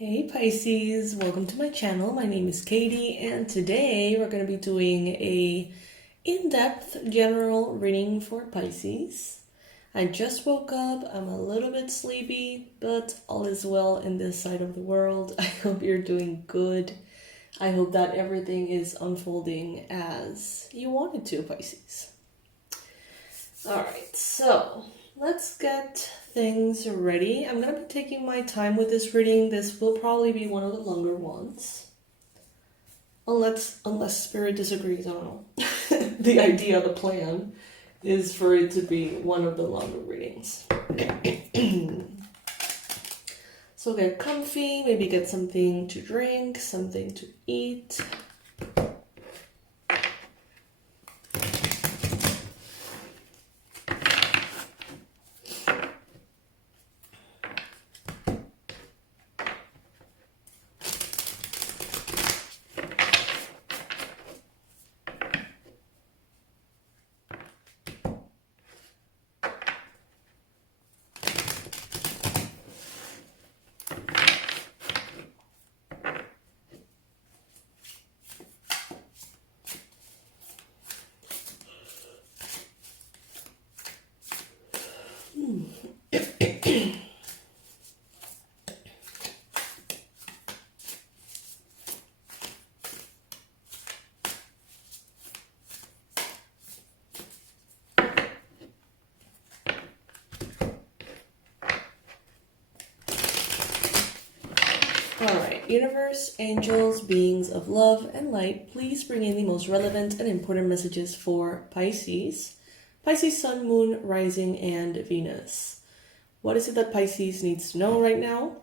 Hey Pisces, welcome to my channel. My name is Katie and today we're going to be doing a in-depth general reading for Pisces. I just woke up, I'm a little bit sleepy, but all is well in this side of the world. I hope you're doing good. I hope that everything is unfolding as you want it to, Pisces. Alright, so let's get things ready. I'm going to be taking my time with this reading. This will probably be one of the longer ones. Unless Spirit disagrees, I don't know. The idea, the plan, is for it to be one of the longer readings. So get comfy, maybe get something to drink, something to eat. Alright, universe, angels, beings of love and light, please bring in the most relevant and important messages for Pisces. Pisces, Sun, Moon, Rising, and Venus. What is it that Pisces needs to know right now?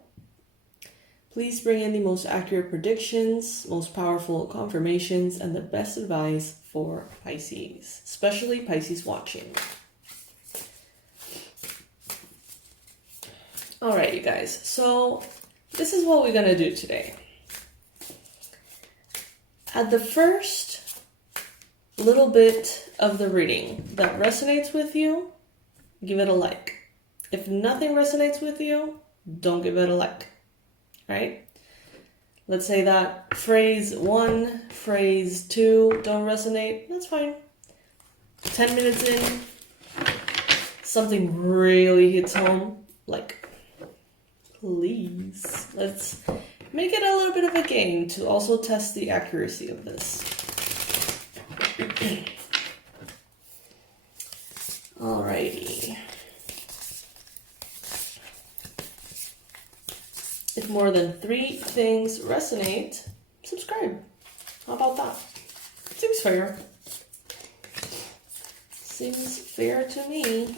Please bring in the most accurate predictions, most powerful confirmations, and the best advice for Pisces, especially Pisces watching. Alright, you guys, so this is what we're going to do today. At the first little bit of the reading that resonates with you, give it a like. If nothing resonates with you, don't give it a like, right? Let's say that phrase 1, phrase 2 don't resonate, that's fine. 10 minutes in, something really hits home, like, please, let's make it a little bit of a game to also test the accuracy of this. Alrighty. If more than 3 things resonate, subscribe. How about that? Seems fair. Seems fair to me.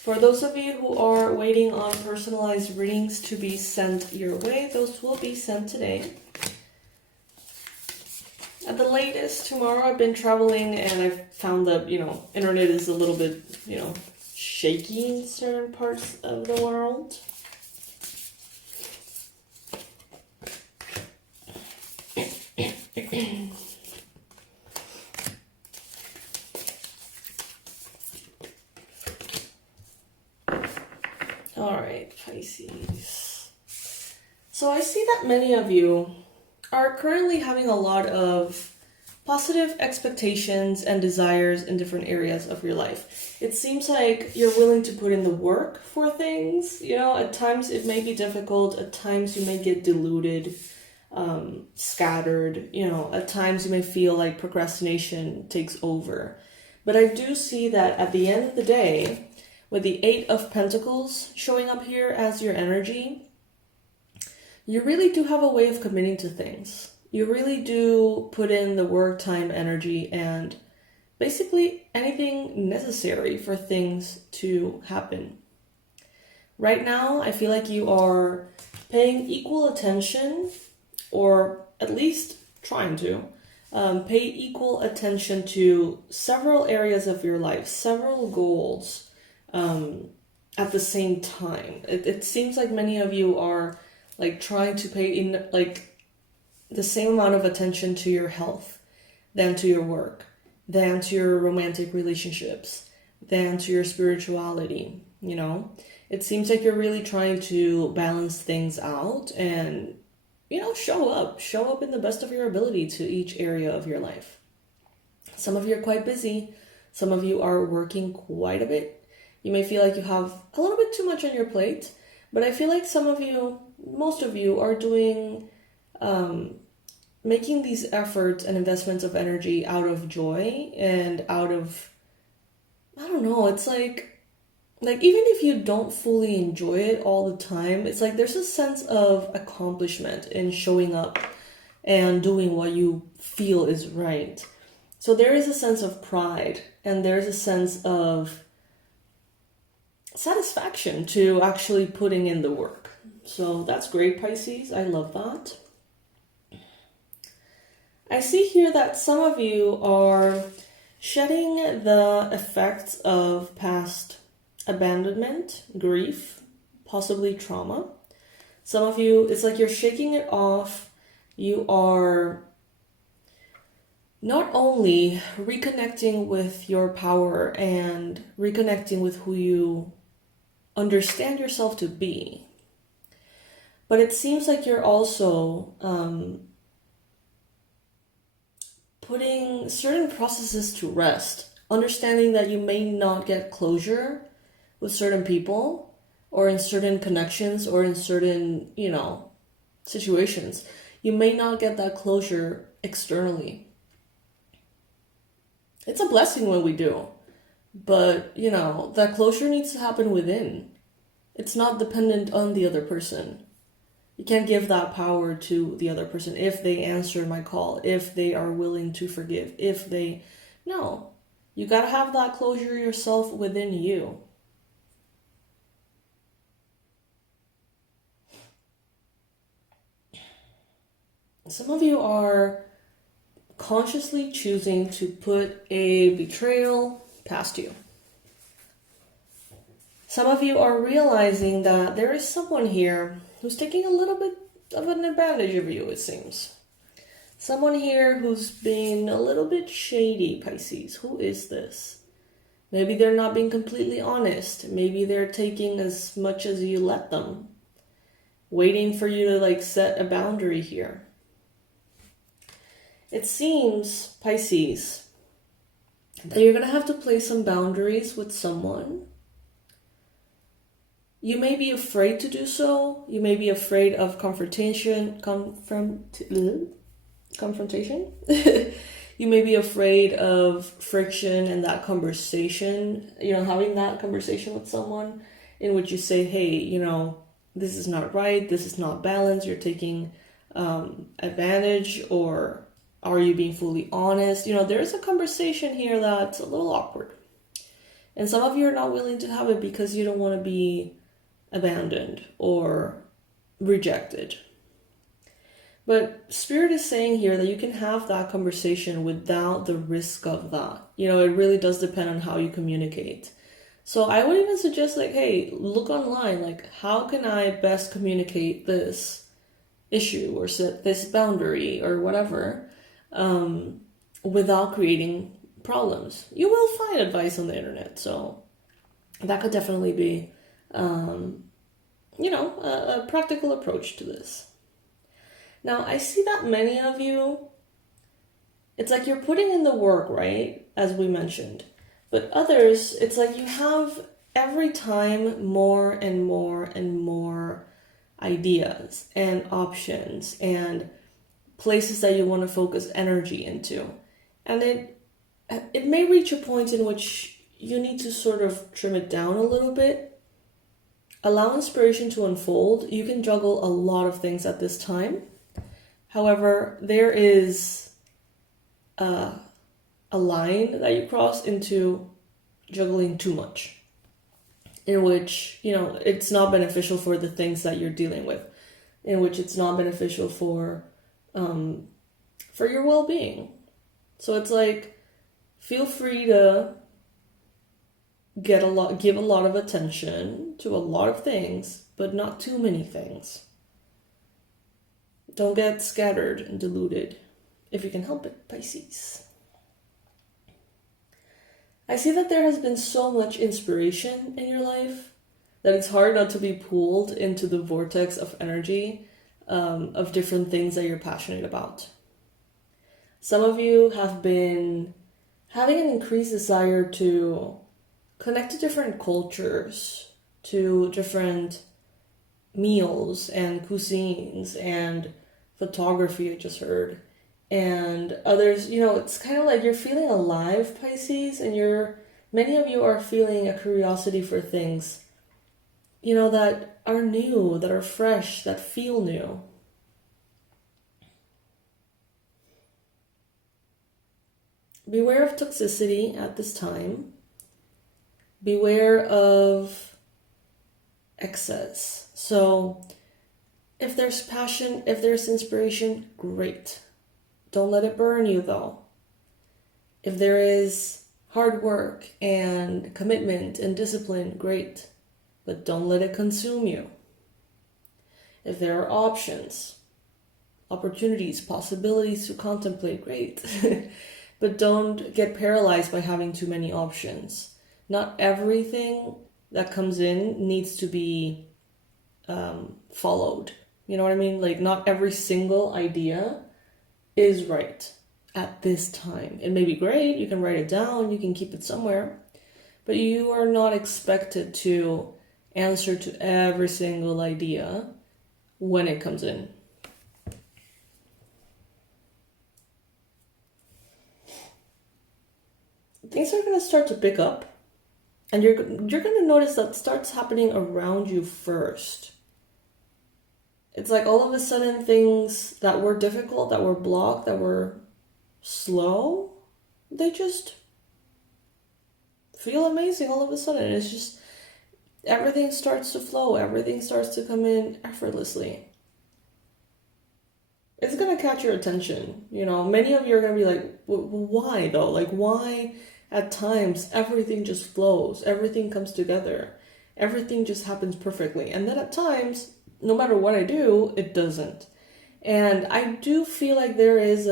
For those of you who are waiting on personalized readings to be sent your way, those will be sent today. At the latest, tomorrow. I've been traveling and I've found that, internet is a little bit, shaky in certain parts of the world. Alright, Pisces. So I see that many of you are currently having a lot of positive expectations and desires in different areas of your life. It seems like you're willing to put in the work for things. At times it may be difficult. At times you may get deluded, scattered. At times you may feel like procrastination takes over. But I do see that at the end of the day, with the 8 of Pentacles showing up here as your energy, you really do have a way of committing to things. You really do put in the work, time, energy, and basically anything necessary for things to happen. Right now, I feel like you are paying equal attention, or at least trying to, pay equal attention to several areas of your life, several goals, at the same time. It seems like many of you are trying to pay in the same amount of attention to your health than to your work, than to your romantic relationships, than to your spirituality. you know? It seems like you're really trying to balance things out and, you know, show up in the best of your ability to each area of your life. Some of you are quite busy. Some of you are working quite a bit. You may feel like you have a little bit too much on your plate, but I feel like some of you, most of you are doing, making these efforts and investments of energy out of joy and out of, I don't know, it's like even if you don't fully enjoy it all the time, it's like there's a sense of accomplishment in showing up and doing what you feel is right. So there is a sense of pride and there's a sense of satisfaction to actually putting in the work. So that's great, Pisces. I love that. I see here that some of you are shedding the effects of past abandonment, grief, possibly trauma. Some of you, it's like you're shaking it off. You are not only reconnecting with your power and reconnecting with who you understand yourself to be, but it seems like you're also putting certain processes to rest, understanding that you may not get closure with certain people or in certain connections or in certain, you know, situations. You may not get that closure externally. It's a blessing when we do, but, you know, that closure needs to happen within. It's not dependent on the other person. You can't give that power to the other person if they answer my call, if they are willing to forgive, if they... No. You gotta have that closure yourself within you. Some of you are consciously choosing to put a betrayal past you. Some of you are realizing that there is someone here who's taking a little bit of an advantage of you, it seems. Someone here who's being a little bit shady, Pisces. Who is this? Maybe they're not being completely honest. Maybe they're taking as much as you let them. Waiting for you to, like, set a boundary here. It seems, Pisces, that you're going to have to place some boundaries with someone. You may be afraid to do so. You may be afraid of confrontation. You may be afraid of friction and that conversation, you know, having that conversation with someone in which you say, hey, you know, this is not right. This is not balanced. You're taking advantage, or are you being fully honest? You know, there's a conversation here that's a little awkward. And some of you are not willing to have it because you don't want to be abandoned or rejected. But Spirit is saying here that you can have that conversation without the risk of that. You know, it really does depend on how you communicate. So I would even suggest, like, hey, look online, like, how can I best communicate this issue or set this boundary or whatever, without creating problems. You will find advice on the internet, so that could definitely be, you know, a practical approach to this. Now, I see that many of you, it's like you're putting in the work, right? As we mentioned. But others, it's like you have every time more and more and more ideas and options and places that you want to focus energy into. And it may reach a point in which you need to sort of trim it down a little bit. Allow inspiration to unfold. You can juggle a lot of things at this time. However, there is a line that you cross into juggling too much, in which, you know, it's not beneficial for the things that you're dealing with, in which it's not beneficial for your well-being. So it's like, feel free to give a lot of attention to a lot of things, but not too many things. Don't get scattered and diluted if you can help it, Pisces. I see that there has been so much inspiration in your life that it's hard not to be pulled into the vortex of energy of different things that you're passionate about. Some of you have been having an increased desire to connect to different cultures, to different meals and cuisines and photography, I just heard. And others, it's kind of like you're feeling alive, Pisces, and many of you are feeling a curiosity for things, that are new, that are fresh, that feel new. Beware of toxicity at this time. Beware of excess. So if there's passion, if there's inspiration, great. Don't let it burn you though. If there is hard work and commitment and discipline, great. But don't let it consume you. If there are options, opportunities, possibilities to contemplate, great. But don't get paralyzed by having too many options. Not everything that comes in needs to be followed. You know what I mean? Like, not every single idea is right at this time. It may be great, you can write it down, you can keep it somewhere, but you are not expected to answer to every single idea when it comes in. Things are going to start to pick up, and you're going to notice that starts happening around you first. It's like all of a sudden things that were difficult, that were blocked, that were slow, they just feel amazing all of a sudden. It's just everything starts to flow, everything starts to come in effortlessly. It's going to catch your attention. Many of you are going to be like, why though? Like, why at times everything just flows, everything comes together, everything just happens perfectly. And then at times, no matter what I do, it doesn't. And I do feel like there is,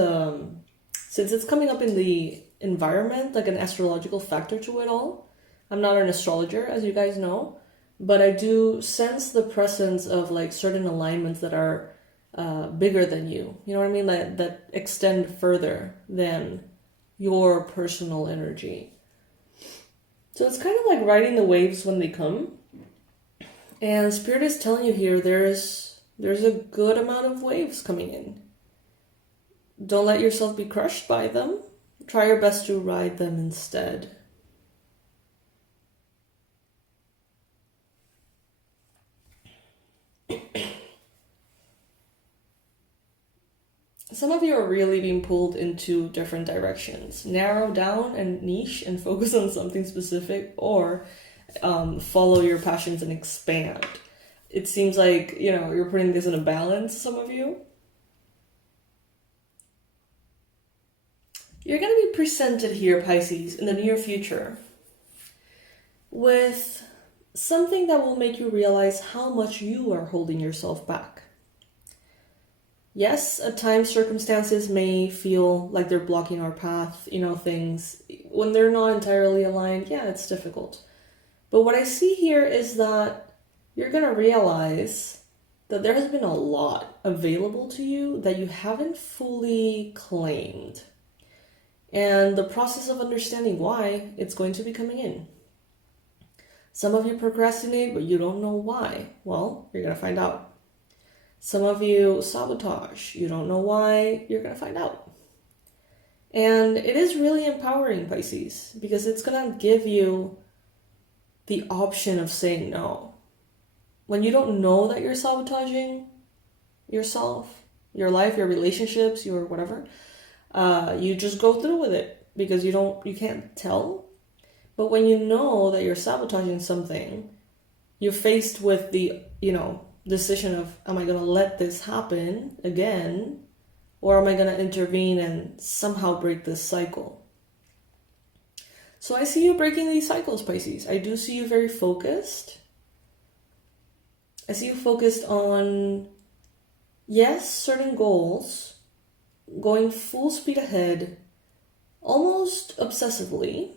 since it's coming up in the environment, like an astrological factor to it all. I'm not an astrologer, as you guys know, but I do sense the presence of like certain alignments that are bigger than you. You know what I mean? That extend further than your personal energy. So it's kind of like riding the waves when they come. And Spirit is telling you here, there's a good amount of waves coming in. Don't let yourself be crushed by them. Try your best to ride them instead. Some of you are really being pulled into different directions. Narrow down and niche and focus on something specific, or follow your passions and expand. It seems like, you're putting this in a balance, some of you. You're going to be presented here, Pisces, in the near future with something that will make you realize how much you are holding yourself back. Yes, at times circumstances may feel like they're blocking our path, things, when they're not entirely aligned, yeah, it's difficult. But what I see here is that you're going to realize that there has been a lot available to you that you haven't fully claimed. And the process of understanding why, it's going to be coming in. Some of you procrastinate, but you don't know why. Well, you're going to find out. Some of you sabotage. You don't know why. You're going to find out. And it is really empowering, Pisces, because it's going to give you the option of saying no. When you don't know that you're sabotaging yourself, your life, your relationships, your whatever, you just go through with it because you can't tell. But when you know that you're sabotaging something, you're faced with the, decision of, am I going to let this happen again? Or am I going to intervene and somehow break this cycle? So I see you breaking these cycles, Pisces. I do see you very focused. I see you focused on, yes, certain goals, going full speed ahead, almost obsessively,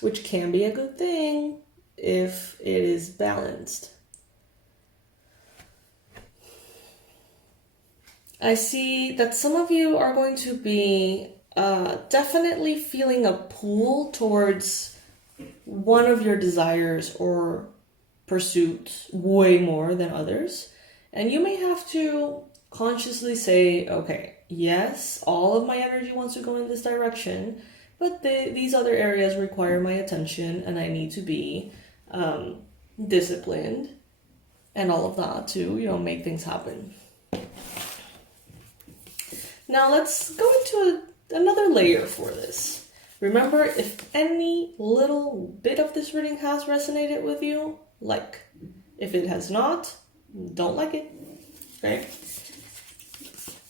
which can be a good thing if it is balanced. I see that some of you are going to be definitely feeling a pull towards one of your desires or pursuits way more than others. And you may have to consciously say, okay, yes, all of my energy wants to go in this direction, but these other areas require my attention and I need to be disciplined and all of that to, make things happen. Now let's go into another layer for this. Remember, if any little bit of this reading has resonated with you, like. If it has not, don't like it, okay?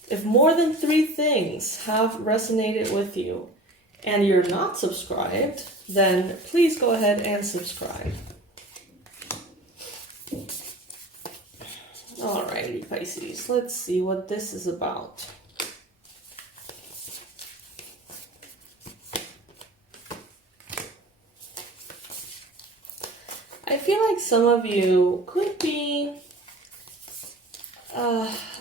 If more than 3 things have resonated with you and you're not subscribed, then please go ahead and subscribe. Alrighty, Pisces, let's see what this is about. I feel like some of you could be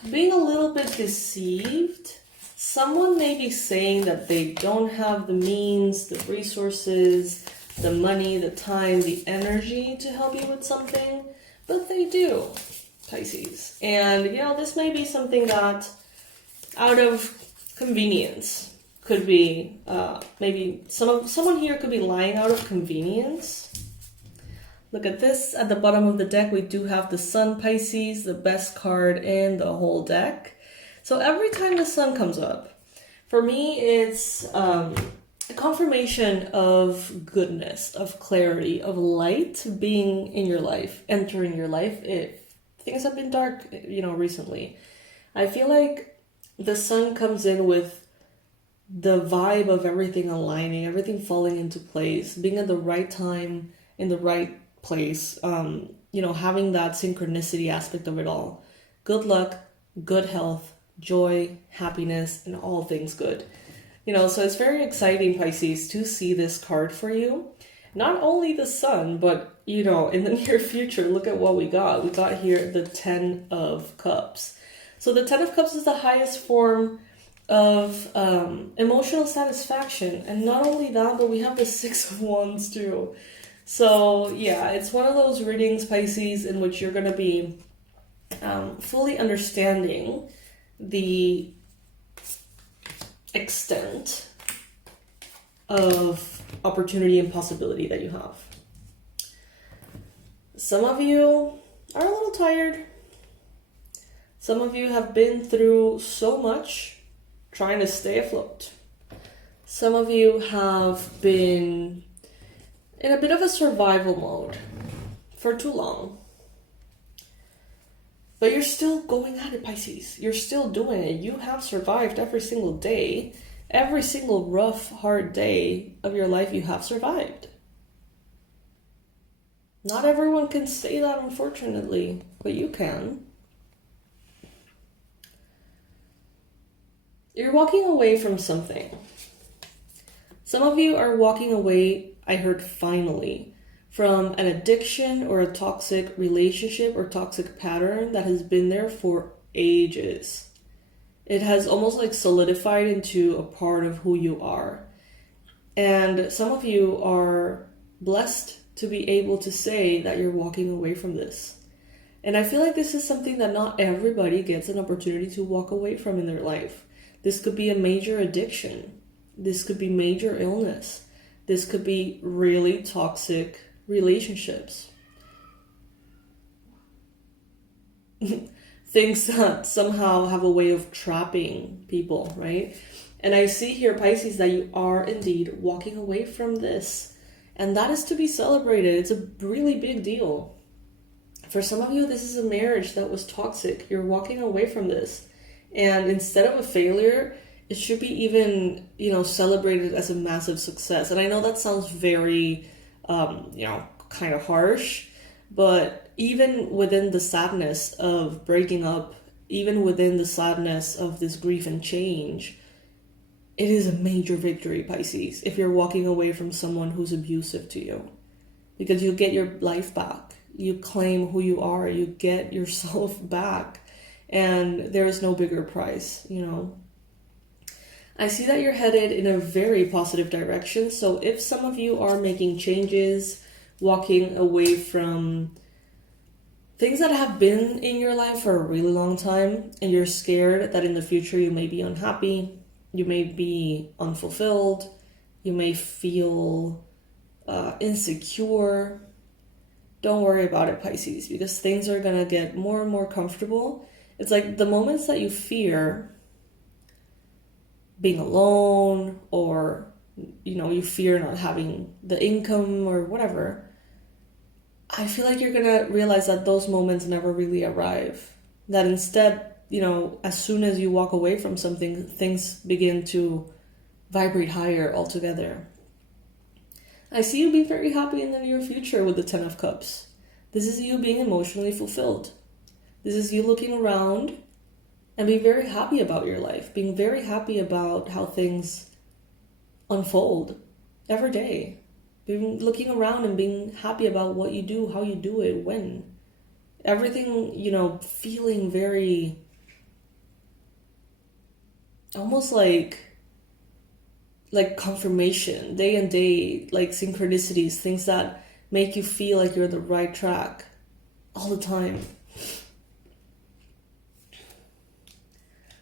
being a little bit deceived. Someone may be saying that they don't have the means, the resources, the money, the time, the energy to help you with something, but they do, Pisces. And, this may be something that out of convenience could be, maybe someone here could be lying out of convenience. Look at this. At the bottom of the deck, we do have the Sun, Pisces, the best card in the whole deck. So every time the Sun comes up, for me, it's a confirmation of goodness, of clarity, of light being in your life, entering your life. If things have been dark, recently. I feel like the Sun comes in with the vibe of everything aligning, everything falling into place, being at the right time, in the right place, having that synchronicity aspect of it all. Good luck, good health, joy, happiness, and all things good. So it's very exciting, Pisces, to see this card for you. Not only the Sun, but, in the near future, look at what we got. We got here the 10 of Cups. So the 10 of Cups is the highest form of emotional satisfaction. And not only that, but we have the 6 of Wands too. So yeah, it's one of those readings, Pisces, in which you're going to be fully understanding the extent of opportunity and possibility that you have. Some of you are a little tired. Some of you have been through so much trying to stay afloat. Some of you have been in a bit of a survival mode for too long. But you're still going at it, Pisces. You're still doing it. You have survived every single day. Every single rough, hard day of your life, you have survived. Not everyone can say that, unfortunately, but you can. You're walking away from something. Some of you are walking away, I heard finally, from an addiction or a toxic relationship or toxic pattern that has been there for ages. It has almost like solidified into a part of who you are. And some of you are blessed to be able to say that you're walking away from this. And I feel like this is something that not everybody gets an opportunity to walk away from in their life. This could be a major addiction. This could be major illness. This could be really toxic relationships. Things that somehow have a way of trapping people, right? And I see here, Pisces, that you are indeed walking away from this. And that is to be celebrated. It's a really big deal. For some of you, this is a marriage that was toxic. You're walking away from this. And instead of a failure, it should be even, celebrated as a massive success. And I know that sounds very, kind of harsh, but even within the sadness of breaking up, even within the sadness of this grief and change, it is a major victory, Pisces, if you're walking away from someone who's abusive to you. Because you get your life back. You claim who you are. You get yourself back. And there is no bigger prize, you know. I see that you're headed in a very positive direction. So if some of you are making changes, walking away from things that have been in your life for a really long time, and you're scared that in the future you may be unhappy, you may be unfulfilled, you may feel insecure, don't worry about it, Pisces, because things are going to get more and more comfortable. It's like the moments that you fear being alone, or, you know, you fear not having the income or whatever, I feel like you're going to realize that those moments never really arrive. That instead, you know, as soon as you walk away from something, things begin to vibrate higher altogether. I see you being very happy in the near future with the Ten of Cups. This is you being emotionally fulfilled. This is you looking around and being very happy about your life, being very happy about how things unfold every day. Being looking around and being happy about what you do, how you do it, when. Everything, you know, feeling very, almost like confirmation, day and day, like synchronicities, things that make you feel like you're on the right track all the time.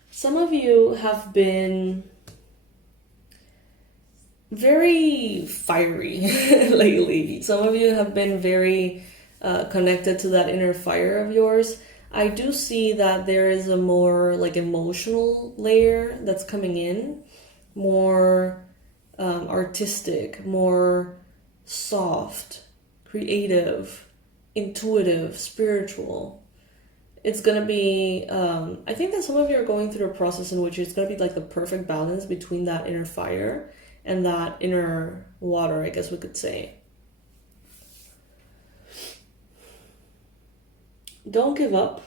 Some of you have been very fiery lately. Some of you have been very connected to that inner fire of yours. I do see that there is a more like emotional layer that's coming in, more artistic, more soft, creative, intuitive, spiritual. It's going to be, I think that some of you are going through a process in which it's going to be like the perfect balance between that inner fire and that inner water, I guess we could say. Don't give up.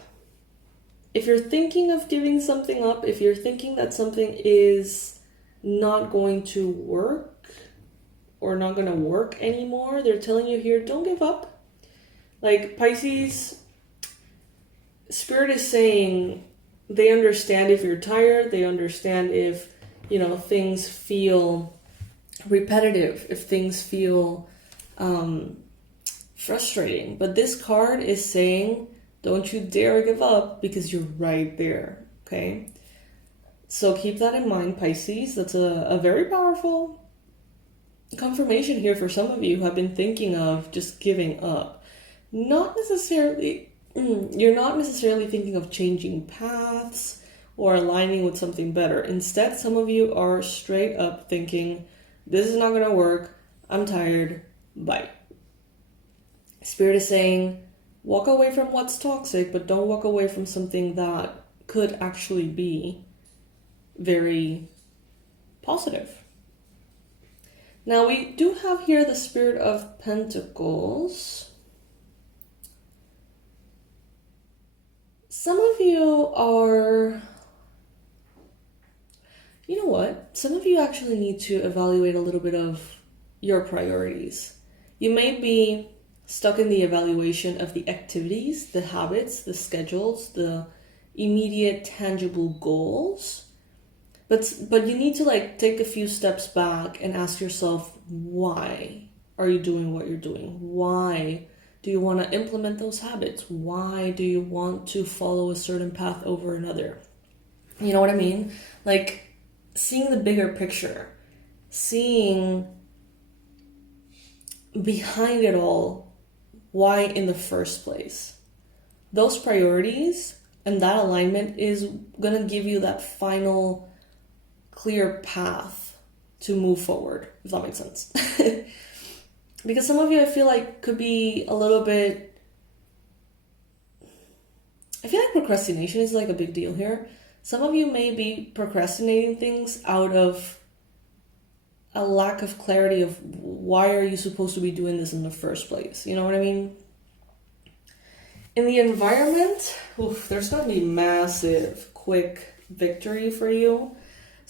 If you're thinking of giving something up, if you're thinking that something is not going to work or not going to work anymore, they're telling you here, don't give up. Like Pisces, Spirit is saying they understand if you're tired, they understand if, you know, things feel repetitive, if things feel frustrating. But this card is saying, don't you dare give up, because you're right there, okay? So keep that in mind, Pisces. That's a very powerful confirmation here for some of you who have been thinking of just giving up. Not necessarily, you're not necessarily thinking of changing paths or aligning with something better. Instead, some of you are straight up thinking, this is not going to work. I'm tired. Bye. Spirit is saying, walk away from what's toxic, but don't walk away from something that could actually be very positive. Now, we do have here the Spirit of Pentacles. Some of you are, you know what? Some of you actually need to evaluate a little bit of your priorities. You may be stuck in the evaluation of the activities, the habits, the schedules, the immediate tangible goals. But you need to like take a few steps back and ask yourself, why are you doing what you're doing? Why do you want to implement those habits? Why do you want to follow a certain path over another? You know what I mean? Like seeing the bigger picture, seeing behind it all, why in the first place. Those priorities and that alignment is going to give you that final clear path to move forward, if that makes sense. Because some of you, I feel like, could be a little bit, I feel like procrastination is like a big deal here. Some of you may be procrastinating things out of a lack of clarity of why are you supposed to be doing this in the first place. You know what I mean? In the environment, there's going to be massive, quick victory for you.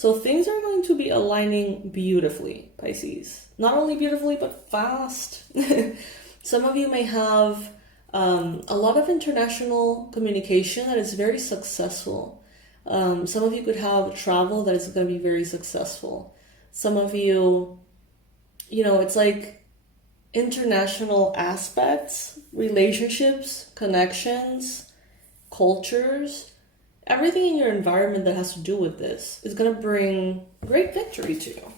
So things are going to be aligning beautifully, Pisces. Not only beautifully, but fast. Some of you may have a lot of international communication that is very successful. Some of you could have travel that is going to be very successful. Some of you, it's like international aspects, relationships, connections, cultures, everything in your environment that has to do with this is going to bring great victory to you.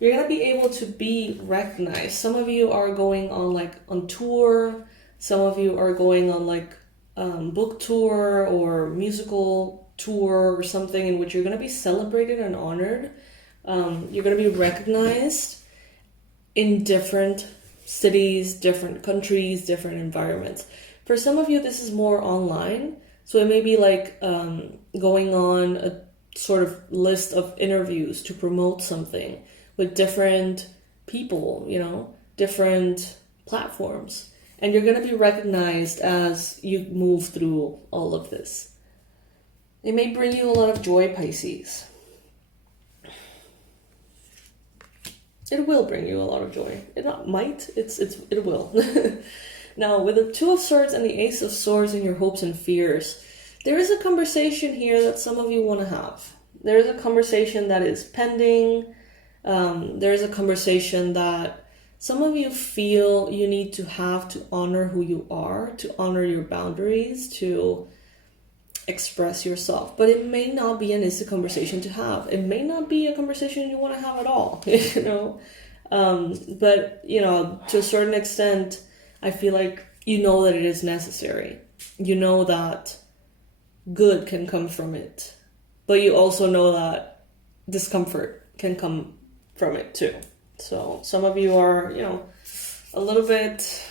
You're going to be able to be recognized. Some of you are going on tour. Some of you are going on book tour or musical tour or something in which you're going to be celebrated and honored. You're going to be recognized in different cities, different countries, different environments. For some of you, this is more online. So it may be going on a sort of list of interviews to promote something with different people, different platforms. And you're going to be recognized as you move through all of this. It may bring you a lot of joy, Pisces. It will bring you a lot of joy. It not might, it will. Now, with the Two of Swords and the Ace of Swords in your hopes and fears, there is a conversation here that some of you want to have. There is a conversation that is pending. There is a conversation that some of you feel you need to have to honor who you are, to honor your boundaries, to express yourself. But it may not be an easy conversation to have. It may not be a conversation you want to have at all, But, to a certain extent, I feel like that it is necessary. You know that good can come from it. But you also know that discomfort can come from it too. So some of you are, a little bit,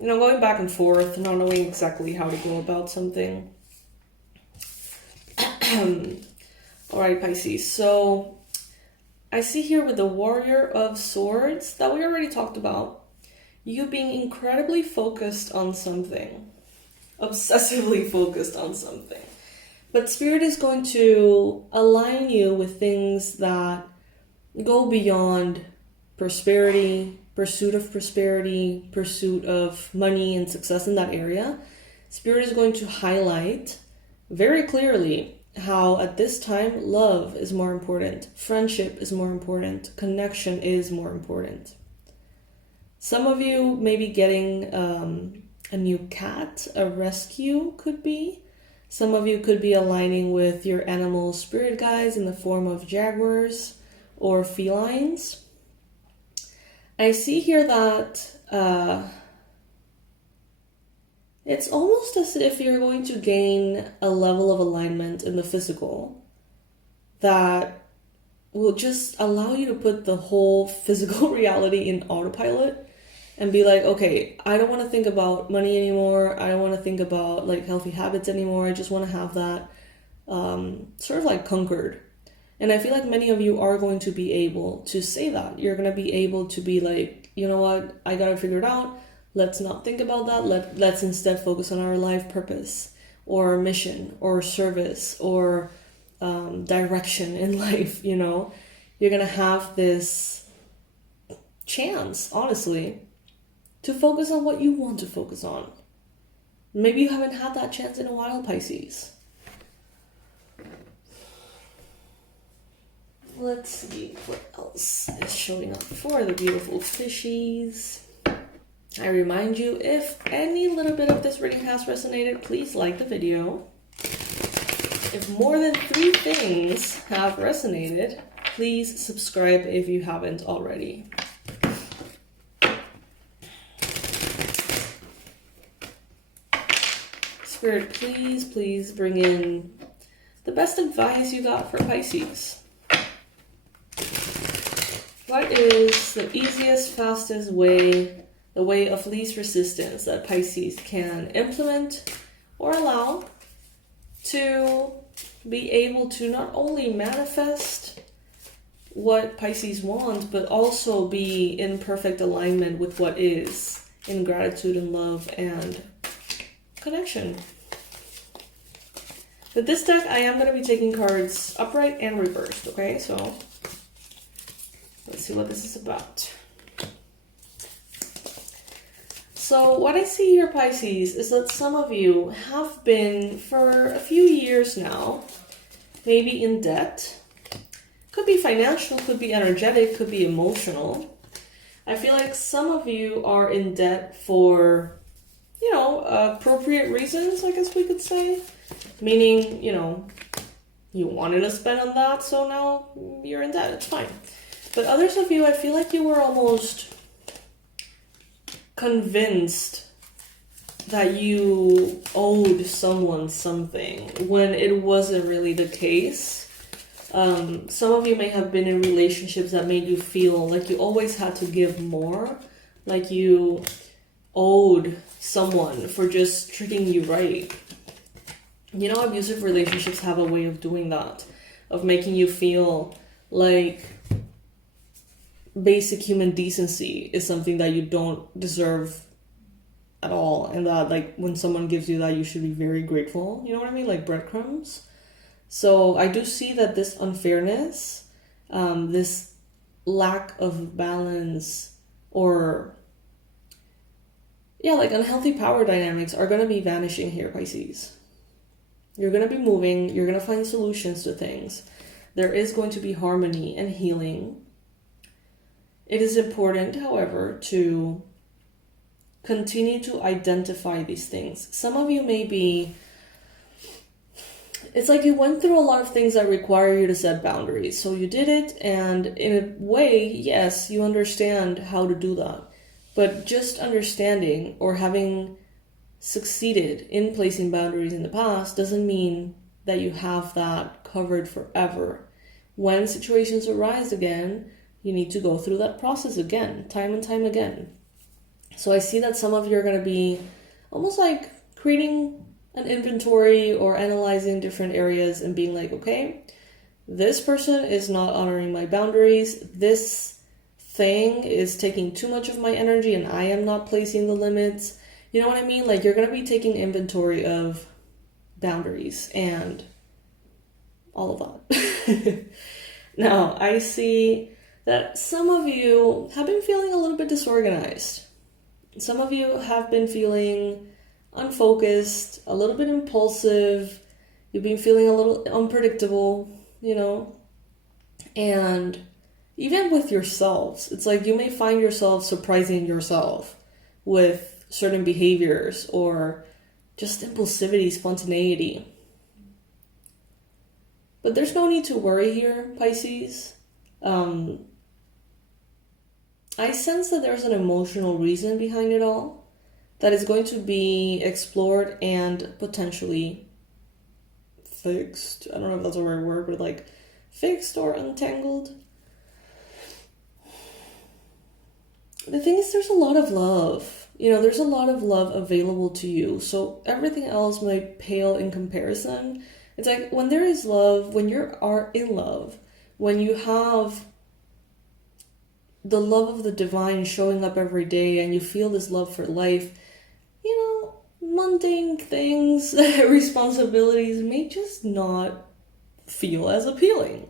going back and forth, not knowing exactly how to go about something. All right, Pisces. So I see here with the Warrior of Swords that we already talked about, you being incredibly focused on something, obsessively focused on something. But Spirit is going to align you with things that go beyond prosperity, pursuit of money and success in that area. Spirit is going to highlight very clearly how at this time love is more important, friendship is more important, connection is more important. Some of you may be getting a new cat, a rescue could be. Some of you could be aligning with your animal spirit guides in the form of jaguars or felines. I see here that it's almost as if you're going to gain a level of alignment in the physical that will just allow you to put the whole physical reality in autopilot and be like, okay, I don't want to think about money anymore. I don't want to think about healthy habits anymore. I just want to have that sort of conquered. And I feel like many of you are going to be able to say that. You're going to be able to be like, you know what, I got to figure it out. Let's not think about that. Let's instead focus on our life purpose or mission or service or direction in life, You're going to have this chance, honestly, to focus on what you want to focus on. Maybe you haven't had that chance in a while, Pisces. Let's see what else is showing up for the beautiful fishies. I remind you, if any little bit of this reading has resonated, please like the video. If more than 3 things have resonated, please subscribe if you haven't already. Spirit, please bring in the best advice you got for Pisces. What is the easiest, fastest way, the way of least resistance that Pisces can implement or allow to be able to not only manifest what Pisces wants, but also be in perfect alignment with what is, in gratitude and love and connection. With this deck, I am going to be taking cards upright and reversed, okay? So let's see what this is about. So what I see here, Pisces, is that some of you have been, for a few years now, maybe in debt. Could be financial, could be energetic, could be emotional. I feel like some of you are in debt for, you know, appropriate reasons, I guess we could say. Meaning, you know, you wanted to spend on that, so now you're in debt, it's fine. But others of you, I feel like you were almost convinced that you owed someone something when it wasn't really the case. Some of you may have been in relationships that made you feel like you always had to give more, like you owed someone for just treating you right. You know, abusive relationships have a way of doing that, of making you feel like basic human decency is something that you don't deserve at all, and that like when someone gives you that, you should be very grateful. You know what I mean? Like breadcrumbs. So I do see that this unfairness, this lack of balance, or yeah, like unhealthy power dynamics are going to be vanishing here, Pisces. You're going to be moving, you're going to find solutions to things. There is going to be harmony and healing. It is important, however, to continue to identify these things. Some of you may be, it's like you went through a lot of things that require you to set boundaries. So you did it, and in a way, yes, you understand how to do that. But just understanding or having succeeded in placing boundaries in the past doesn't mean that you have that covered forever. When situations arise again, you need to go through that process again, time and time again. So I see that some of you are going to be almost like creating an inventory or analyzing different areas and being like, okay, this person is not honoring my boundaries. This thing is taking too much of my energy and I am not placing the limits. You know what I mean? Like you're going to be taking inventory of boundaries and all of that. Now, I see that some of you have been feeling a little bit disorganized. Some of you have been feeling unfocused, a little bit impulsive. You've been feeling a little unpredictable, you know? And even with yourselves, it's like you may find yourself surprising yourself with certain behaviors or just impulsivity, spontaneity. But there's no need to worry here, Pisces. I sense that there's an emotional reason behind it all that is going to be explored and potentially fixed. I don't know if that's a right word, but like fixed or untangled. The thing is, there's a lot of love. You know, there's a lot of love available to you. So everything else might pale in comparison. It's like when there is love, when you are in love, when you have the love of the divine showing up every day and you feel this love for life, you know, mundane things, responsibilities may just not feel as appealing.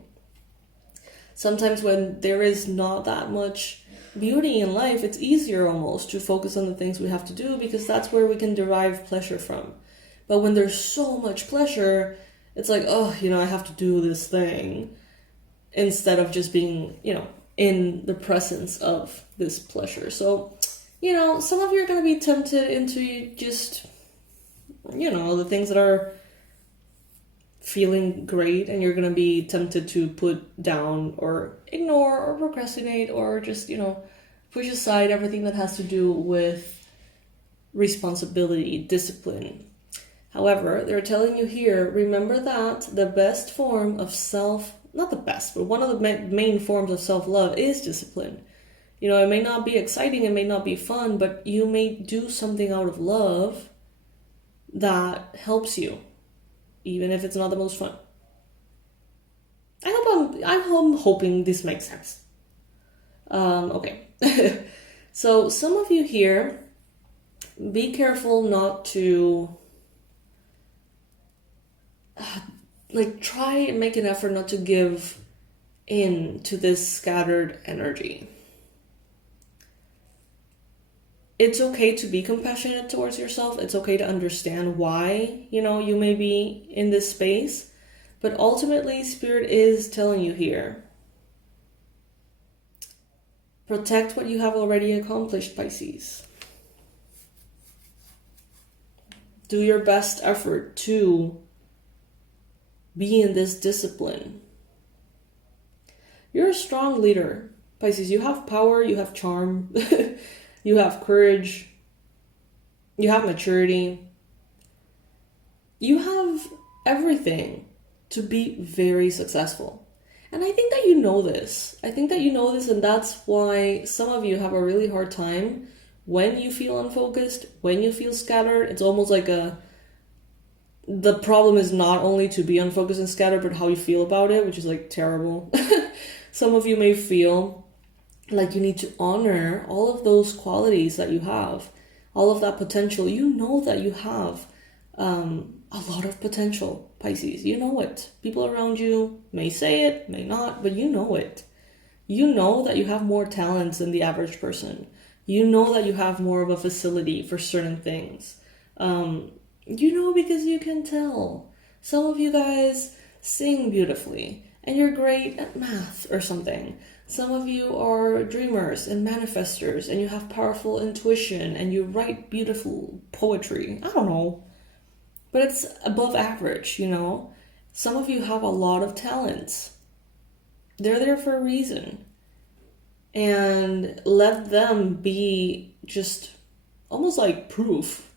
Sometimes when there is not that much beauty in life, it's easier almost to focus on the things we have to do because that's where we can derive pleasure from. But when there's so much pleasure, it's like, oh, you know, I have to do this thing instead of just being, you know, in the presence of this pleasure. So, you know, some of you are going to be tempted into just, you know, the things that are feeling great, and you're going to be tempted to put down or ignore or procrastinate or just, you know, push aside everything that has to do with responsibility, discipline. However, they're telling you here, remember that the best form of not the best, but one of the main forms of self-love is discipline. You know, it may not be exciting, it may not be fun, but you may do something out of love that helps you, even if it's not the most fun. I'm hoping this makes sense. Okay. So some of you here, be careful not to like, try and make an effort not to give in to this scattered energy. It's okay to be compassionate towards yourself. It's okay to understand why, you may be in this space. But ultimately, Spirit is telling you here, protect what you have already accomplished, Pisces. Do your best effort to be in this discipline. You're a strong leader, Pisces. You have power, you have charm, you have courage, you have maturity. You have everything to be very successful. And I think that you know this. And that's why some of you have a really hard time when you feel unfocused, when you feel scattered. It's almost like the problem is not only to be unfocused and scattered, but how you feel about it, which is like terrible. Some of you may feel like you need to honor all of those qualities that you have, all of that potential. You know that you have a lot of potential, Pisces. You know it. People around you may say it, may not, but you know it. You know that you have more talents than the average person. You know that you have more of a facility for certain things. Because you can tell. Some of you guys sing beautifully, and you're great at math or something. Some of you are dreamers and manifestors, and you have powerful intuition, and you write beautiful poetry. I don't know. But it's above average, Some of you have a lot of talents. They're there for a reason. And let them be just almost like proof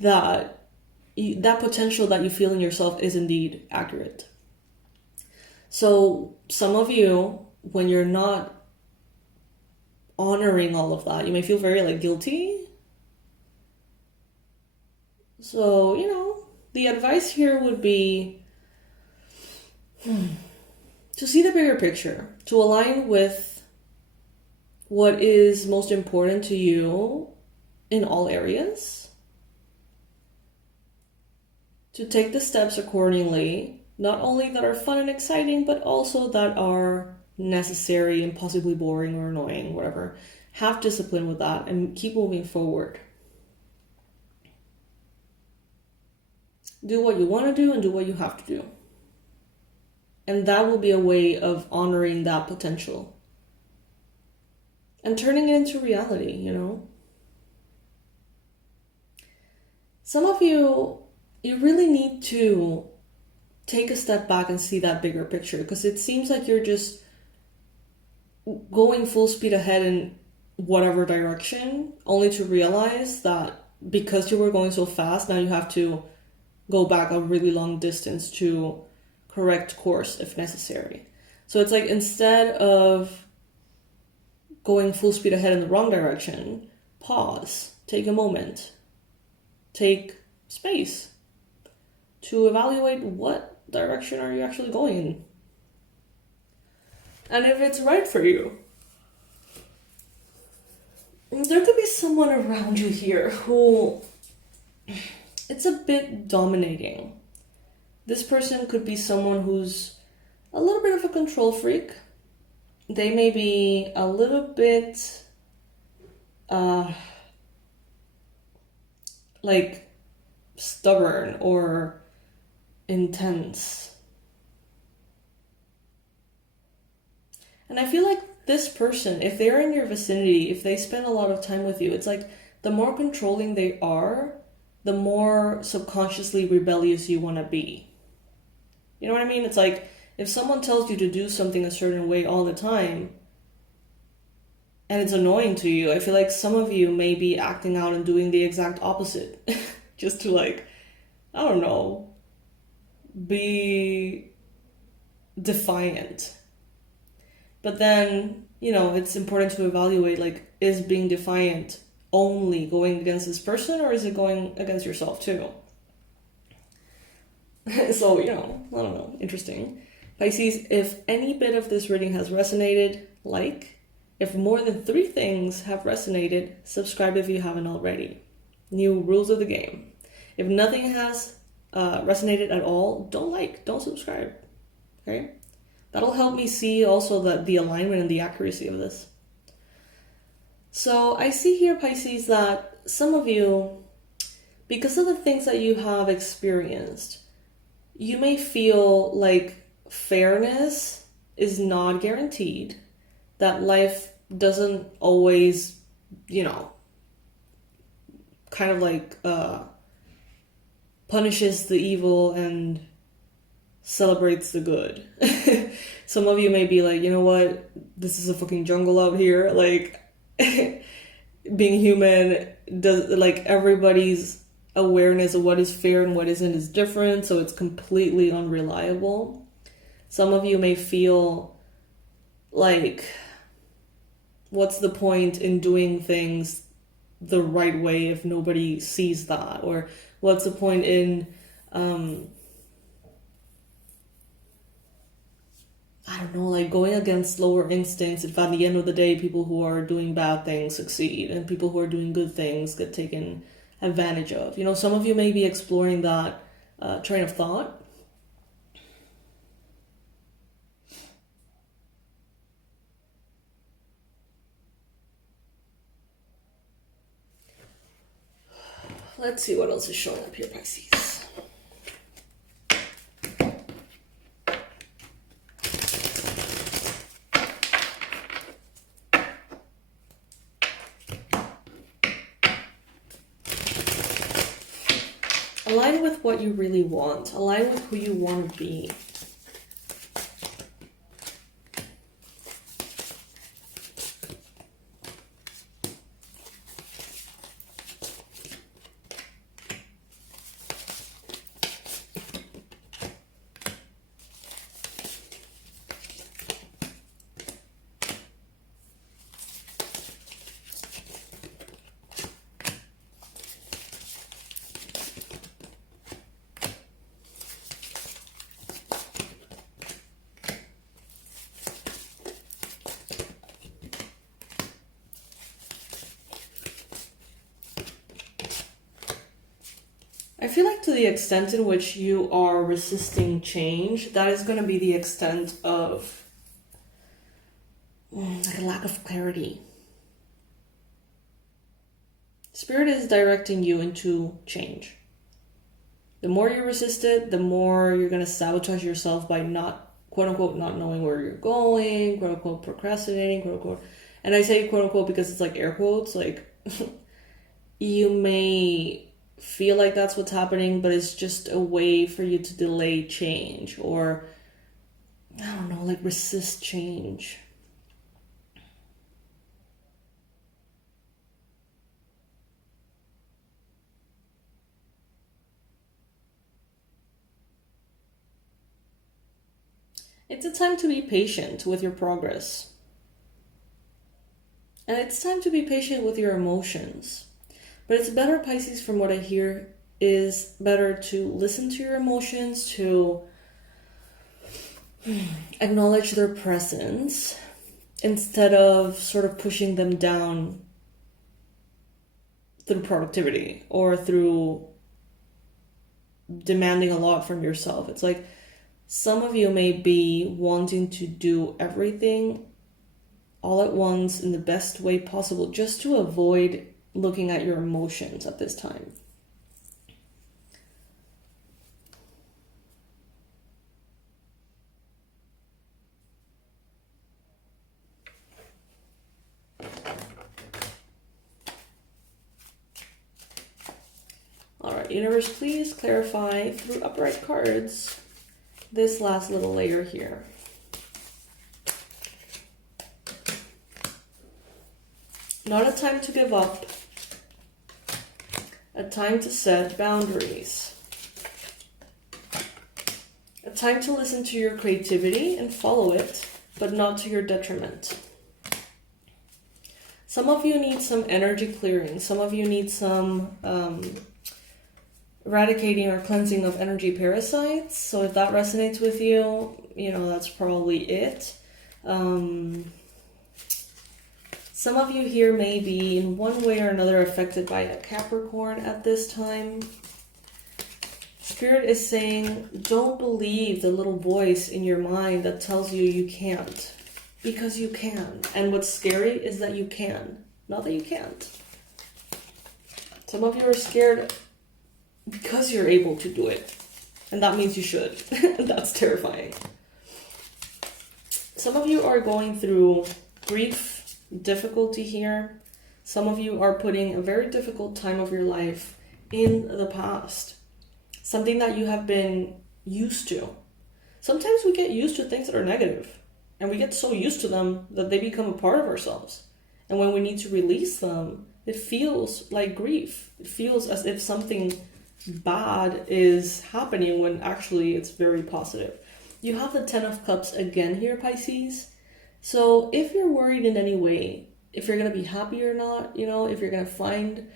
that that potential that you feel in yourself is indeed accurate. So some of you, when you're not honoring all of that, you may feel very guilty. So, the advice here would be to see the bigger picture, to align with what is most important to you in all areas, to take the steps accordingly, not only that are fun and exciting, but also that are necessary and possibly boring or annoying, whatever. Have discipline with that and keep moving forward. Do what you want to do and do what you have to do. And that will be a way of honoring that potential and turning it into reality, Some of you really need to take a step back and see that bigger picture, because it seems like you're just going full speed ahead in whatever direction, only to realize that because you were going so fast, now you have to go back a really long distance to correct course if necessary. So it's like, instead of going full speed ahead in the wrong direction, pause, take a moment, take space to evaluate what direction are you actually going in. And if it's right for you. There could be someone around you here who it's a bit dominating. This person could be someone who's a little bit of a control freak. They may be a little bit stubborn or intense. And I feel like this person, if they're in your vicinity, if they spend a lot of time with you, it's like the more controlling they are, the more subconsciously rebellious you want to be. You know what I mean? It's like, if someone tells you to do something a certain way all the time, and it's annoying to you, I feel like some of you may be acting out and doing the exact opposite. Just to I don't know, be defiant. But then, it's important to evaluate, is being defiant only going against this person, or is it going against yourself too? So, I don't know, interesting. Pisces, if any bit of this reading has resonated, if more than 3 things have resonated, subscribe if you haven't already. New rules of the game. If nothing has, resonated at all, don't subscribe. Okay? That'll help me see also the alignment and the accuracy of this. So I see here, Pisces, that some of you, because of the things that you have experienced, you may feel like fairness is not guaranteed, that life doesn't always, you know, kind of like punishes the evil and celebrates the good. Some of you may be like, you know what, this is a fucking jungle out here. Like, being human, does, like, everybody's awareness of what is fair and what isn't is different, so it's completely unreliable. Some of you may feel like, what's the point in doing things the right way if nobody sees that? Or what's the point in I don't know, like going against lower instincts if at the end of the day people who are doing bad things succeed and people who are doing good things get taken advantage of? You know, some of you may be exploring that train of thought. Let's see what else is showing up here, Pisces. Align with what you really want. Align with who you want to be. I feel like to the extent in which you are resisting change, that is going to be the extent of like a lack of clarity. Spirit is directing you into change. The more you resist it, the more you're going to sabotage yourself by not, quote unquote, not knowing where you're going, quote unquote, procrastinating, quote unquote. And I say quote unquote because it's like air quotes, like you may feel like that's what's happening, but it's just a way for you to delay change, or I don't know, like resist change. It's a time to be patient with your progress. And it's time to be patient with your emotions. But it's better, Pisces, from what I hear, is better to listen to your emotions, to acknowledge their presence, instead of sort of pushing them down through productivity or through demanding a lot from yourself. It's like some of you may be wanting to do everything all at once in the best way possible just to avoid looking at your emotions at this time. All right, universe, please clarify through upright cards this last little layer here. Not a time to give up. A time to set boundaries. A time to listen to your creativity and follow it, but not to your detriment. Some of you need some energy clearing. Some of you need some eradicating or cleansing of energy parasites. So if that resonates with you, you know, that's probably it. Some of you here may be in one way or another affected by a Capricorn at this time. Spirit is saying, don't believe the little voice in your mind that tells you you can't. Because you can. And what's scary is that you can. Not that you can't. Some of you are scared because you're able to do it. And that means you should. That's terrifying. Some of you are going through grief, difficulty here. Some of you are putting a very difficult time of your life in the past. Something that you have been used to. Sometimes we get used to things that are negative. And we get so used to them that they become a part of ourselves. And when we need to release them, it feels like grief. It feels as if something bad is happening when actually it's very positive. You have the 10 of Cups again here, Pisces. So if you're worried in any way, if you're going to be happy or not, if you're going to find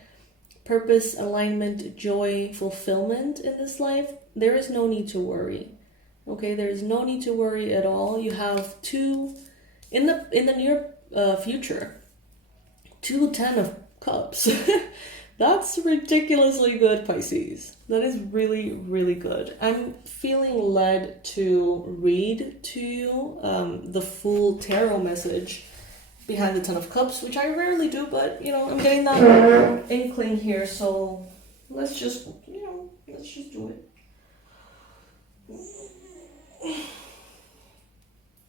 purpose, alignment, joy, fulfillment in this life, there is no need to worry. Okay, there is no need to worry at all. You have two, in the near future, 2 10 of Cups. That's ridiculously good, Pisces. That is really, really good. I'm feeling led to read to you the full tarot message behind the 10 of Cups, which I rarely do, but, I'm getting that inkling here, so let's just do it.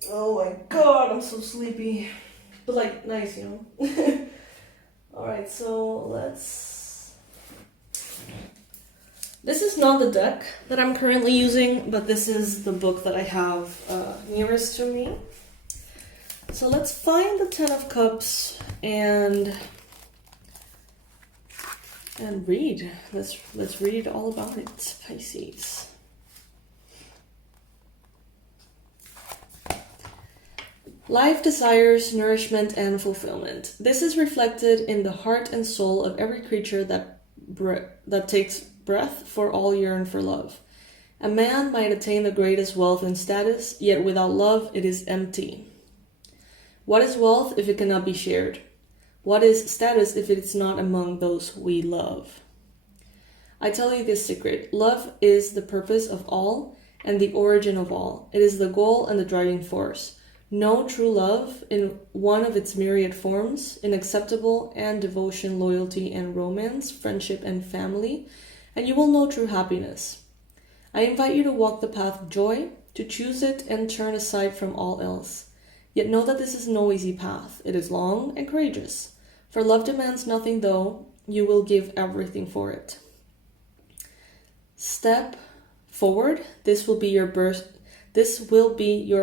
Oh my god, I'm so sleepy. But nice, Alright, so this is not the deck that I'm currently using, but this is the book that I have nearest to me. So let's find the 10 of Cups and read. Let's read all about it, Pisces. Life desires nourishment and fulfillment. This is reflected in the heart and soul of every creature that takes breath, for all yearn for love. A man might attain the greatest wealth and status, yet without love it is empty. What is wealth if it cannot be shared? What is status if it is not among those we love? I tell you this secret. Love is the purpose of all and the origin of all. It is the goal and the driving force. Know true love in one of its myriad forms, in acceptable and devotion, loyalty and romance, friendship and family, and you will know true happiness. I invite you to walk the path of joy, to choose it and turn aside from all else. Yet know that this is no easy path. It is long and courageous. For love demands nothing, though you will give everything for it. Step forward. This will be your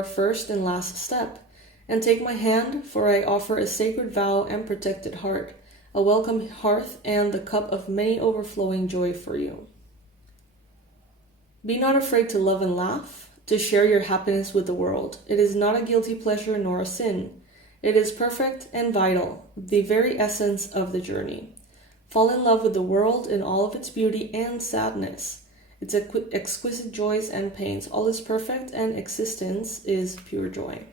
first and last step. And take my hand, for I offer a sacred vow and protected heart, a welcome hearth and the cup of many overflowing joy for you. Be not afraid to love and laugh, to share your happiness with the world. It is not a guilty pleasure nor a sin. It is perfect and vital, the very essence of the journey. Fall in love with the world in all of its beauty and sadness, its exquisite joys and pains. All is perfect and existence is pure joy.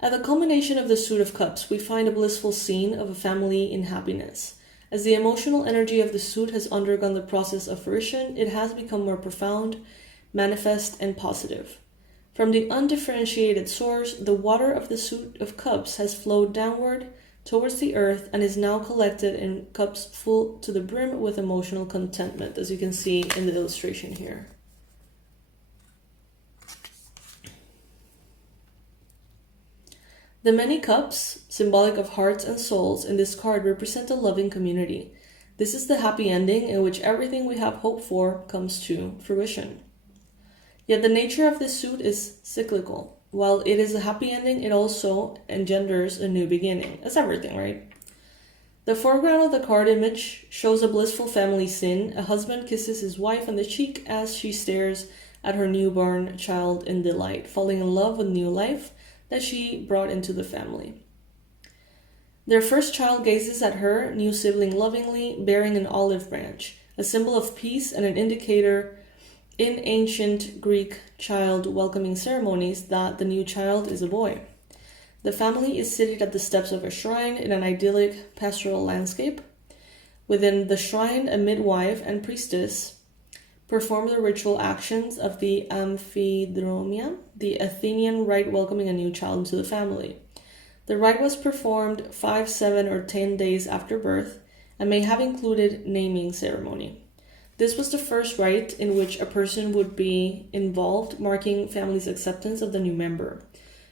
At the culmination of the Suit of Cups, we find a blissful scene of a family in happiness. As the emotional energy of the suit has undergone the process of fruition, it has become more profound, manifest, and positive. From the undifferentiated source, the water of the Suit of Cups has flowed downward towards the earth and is now collected in cups full to the brim with emotional contentment, as you can see in the illustration here. The many cups, symbolic of hearts and souls, in this card represent a loving community. This is the happy ending in which everything we have hoped for comes to fruition. Yet the nature of this suit is cyclical. While it is a happy ending, it also engenders a new beginning. That's everything, right? The foreground of the card image shows a blissful family scene. A husband kisses his wife on the cheek as she stares at her newborn child in delight, falling in love with new life that she brought into the family. Their first child gazes at her new sibling lovingly, bearing an olive branch, a symbol of peace and an indicator in ancient Greek child welcoming ceremonies that the new child is a boy. The family is seated at the steps of a shrine in an idyllic pastoral landscape. Within the shrine, a midwife and priestess perform the ritual actions of the 𝗖𝗢𝗨𝗦𝗘𝗦, the Athenian rite welcoming a new child into the family. The rite was performed 5, 7, or 10 days after birth and may have included naming ceremony. This was the first rite in which a person would be involved, marking family's acceptance of the new member.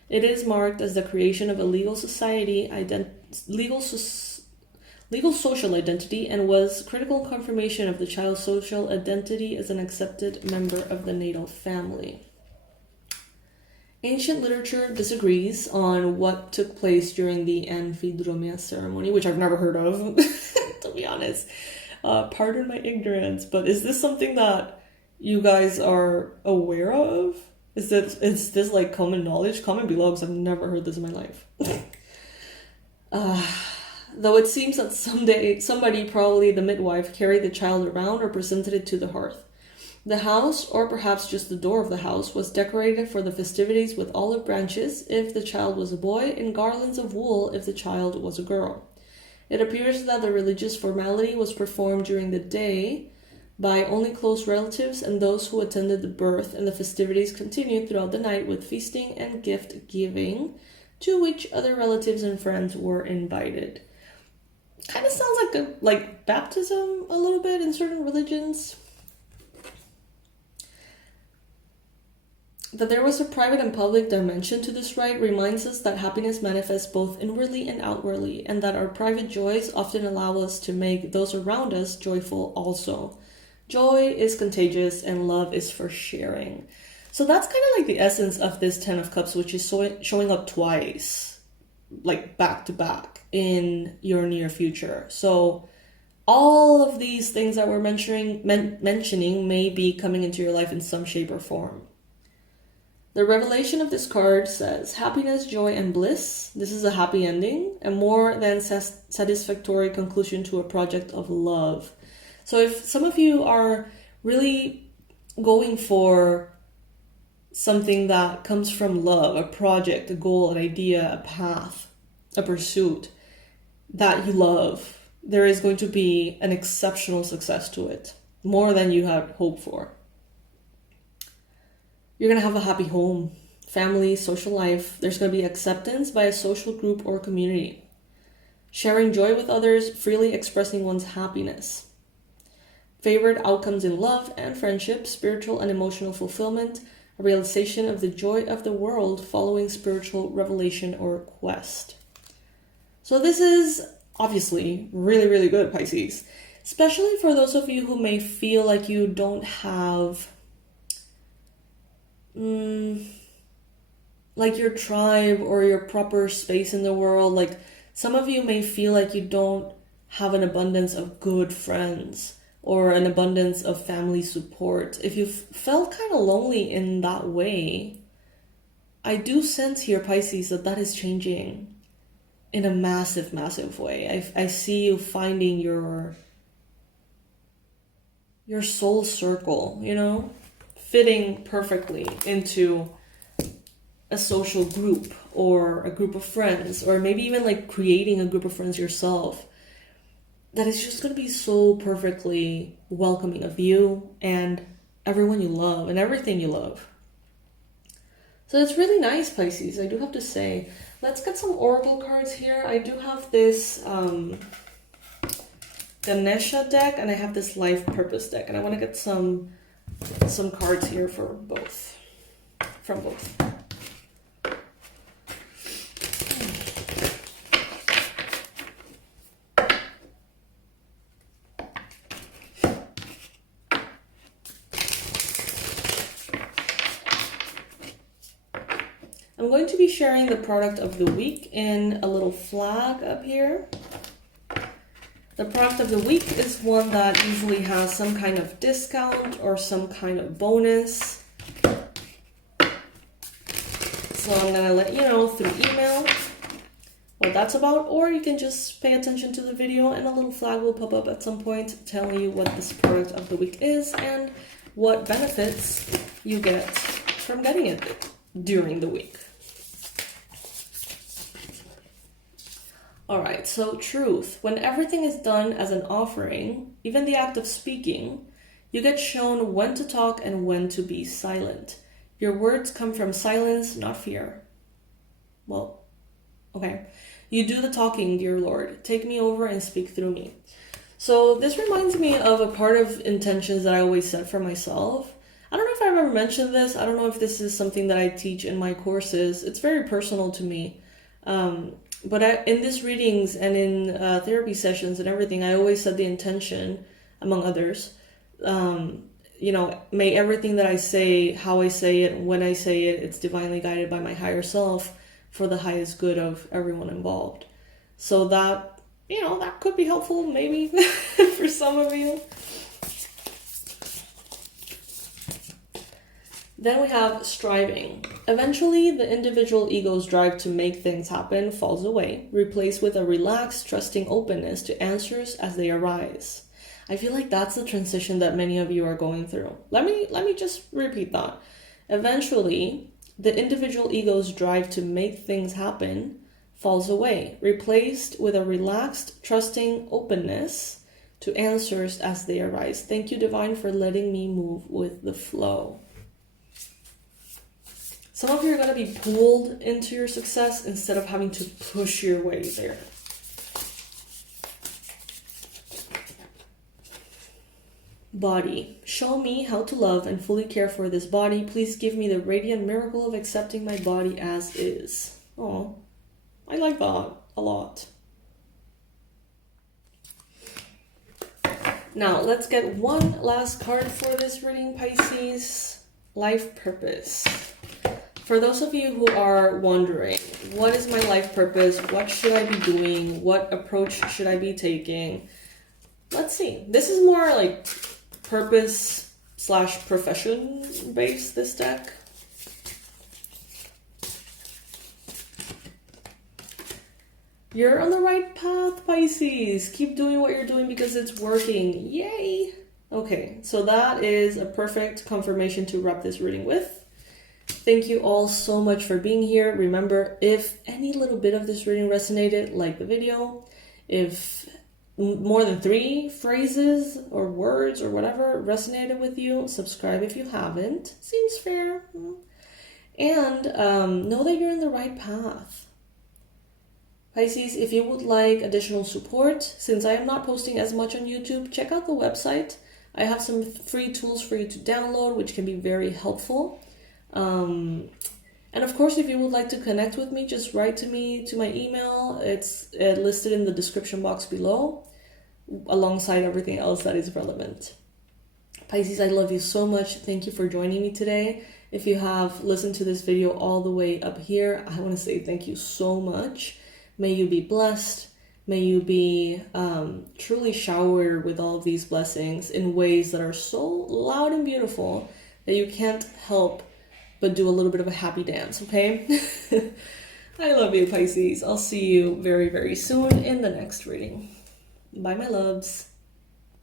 It is marked as the creation of a legal society, legal social identity, and was critical confirmation of the child's social identity as an accepted member of the natal family. Ancient literature disagrees on what took place during the 𝗖𝗢𝗨𝗦𝗘𝗦 ceremony, which I've never heard of, to be honest. Pardon my ignorance, but is this something that you guys are aware of? Is this like common knowledge? Comment below, because I've never heard this in my life. Though it seems that someday somebody, probably the midwife, carried the child around or presented it to the hearth. The house, or perhaps just the door of the house, was decorated for the festivities with olive branches if the child was a boy and garlands of wool if the child was a girl. It appears that the religious formality was performed during the day by only close relatives and those who attended the birth, and the festivities continued throughout the night with feasting and gift giving, to which other relatives and friends were invited. Kind of sounds like baptism a little bit in certain religions. That there was a private and public dimension to this rite reminds us that happiness manifests both inwardly and outwardly, and that our private joys often allow us to make those around us joyful also. Joy is contagious and love is for sharing. So that's kind of like the essence of this 10 of Cups, which is showing up twice, like back to back in your near future. So all of these things that we're mentioning may be coming into your life in some shape or form. The revelation of this card says, happiness, joy, and bliss. This is a happy ending, a more than satisfactory conclusion to a project of love. So if some of you are really going for something that comes from love, a project, a goal, an idea, a path, a pursuit that you love, there is going to be an exceptional success to it, more than you had hoped for. You're going to have a happy home, family, social life. There's going to be acceptance by a social group or community. Sharing joy with others, freely expressing one's happiness. Favored outcomes in love and friendship, spiritual and emotional fulfillment, a realization of the joy of the world following spiritual revelation or quest. So this is obviously really, really good, Pisces. Especially for those of you who may feel like you don't have like your tribe or your proper space in the world. Like some of you may feel like you don't have an abundance of good friends or an abundance of family support. If you've felt kind of lonely in that way, I do sense here, Pisces, that is changing in a massive, massive way. I see you finding your soul circle, you know, fitting perfectly into a social group or a group of friends, or maybe even like creating a group of friends yourself that is just going to be so perfectly welcoming of you and everyone you love and everything you love. So it's really nice, Pisces, I do have to say. Let's get some oracle cards here. I do have this Ganesha deck and I have this Life Purpose deck, and I want to get some cards here for both, from both. I'm going to be sharing the product of the week in a little flag up here. The product of the week is one that usually has some kind of discount or some kind of bonus. So I'm going to let you know through email what that's about, or you can just pay attention to the video and a little flag will pop up at some point telling you what this product of the week is and what benefits you get from getting it during the week. Alright, so truth. When everything is done as an offering, even the act of speaking, You get shown when to talk and when to be silent. Your words come from silence, not fear. Well, okay. You do the talking, dear Lord. Take me over and speak through me. So this reminds me of a part of intentions that I always set for myself. I don't know if I've ever mentioned this. I don't know if this is something that I teach in my courses. It's very personal to me. But in these readings and in therapy sessions and everything, I always set the intention, among others, may everything that I say, how I say it, when I say it, it's divinely guided by my higher self for the highest good of everyone involved. So that, that could be helpful maybe for some of you. Then we have striving. Eventually, the individual ego's drive to make things happen falls away, replaced with a relaxed, trusting openness to answers as they arise. I feel like that's the transition that many of you are going through. Let me just repeat that. Eventually, the individual ego's drive to make things happen falls away, replaced with a relaxed, trusting openness to answers as they arise. Thank you, Divine, for letting me move with the flow. Some of you are going to be pulled into your success instead of having to push your way there. Body. Show me how to love and fully care for this body. Please give me the radiant miracle of accepting my body as is. Oh, I like that a lot. Now, let's get one last card for this reading, Pisces. Life purpose. For those of you who are wondering, what is my life purpose? What should I be doing? What approach should I be taking? Let's see. This is more like purpose/profession based, this deck. You're on the right path, Pisces. Keep doing what you're doing because it's working. Yay! Okay, so that is a perfect confirmation to wrap this reading with. Thank you all so much for being here. Remember, if any little bit of this reading resonated, like the video. If more than 3 phrases or words or whatever resonated with you, subscribe if you haven't. Seems fair. And know that you're in the right path. Pisces, if you would like additional support, since I am not posting as much on YouTube, check out the website. I have some free tools for you to download, which can be very helpful. And of course, if you would like to connect with me, just write to me to my email. It's listed in the description box below, alongside everything else that is relevant. Pisces, I love you so much. Thank you for joining me today. If you have listened to this video all the way up here, I want to say thank you so much. May you be blessed. May you be truly showered with all of these blessings in ways that are so loud and beautiful that you can't help but do a little bit of a happy dance, okay? I love you, Pisces. I'll see you very, very soon in the next reading. Bye, my loves.